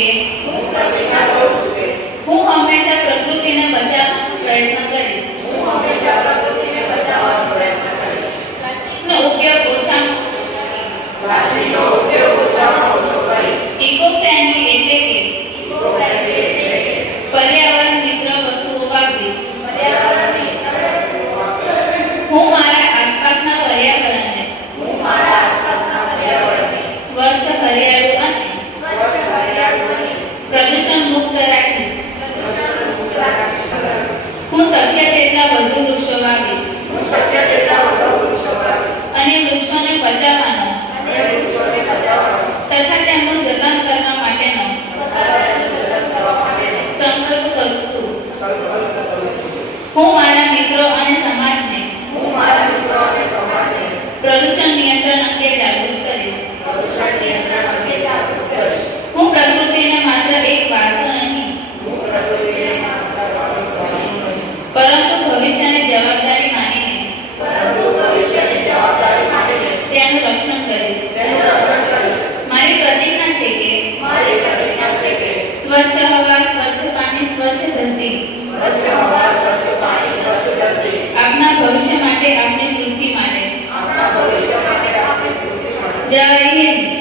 કે હું હંમેશા પ્રકૃતિને બચાવવાનો પ્રયત્ન કરીશ. પ્લાસ્ટિકનો ઉપયોગ ઓછામાં ઓછો કરીશ. ઇકો ફ્રેન્ડલી એટલે કે પર્યાવરણ મિત્ર વસ્તુઓ વાપરીશ. હું મારા આસપાસના પર્યાવરણને સ્વચ્છ, હરિયાળું અને પ્રદૂષણ મુક્ત રાખીશ. હું શક્ય તેટલા વધુ વૃક્ષો વાવીશ અને વૃક્ષોને બચાવવાનો તથા તેમનું જતન કરવા માટેનો સંકલ્પ કરું છું. હું મારા મિત્રો અને સમાજને પ્રદૂષણ નિયંત્રણ અંગે જાગૃત કરીશ. હું પ્રકૃતિને માત્ર એક વારસો નહીં પરંતુ ભવિષ્યની જવાબદારી માનીને તેનું રક્ષણ કરીશ. મારી પ્રતિજ્ઞા છે કે સ્વચ્છ હવા, સ્વચ્છ પાણી, સ્વચ્છ ધરતી આપના ભવિષ્ય માટે, આપણી પૃથ્વી માટે. જય હિન્દ.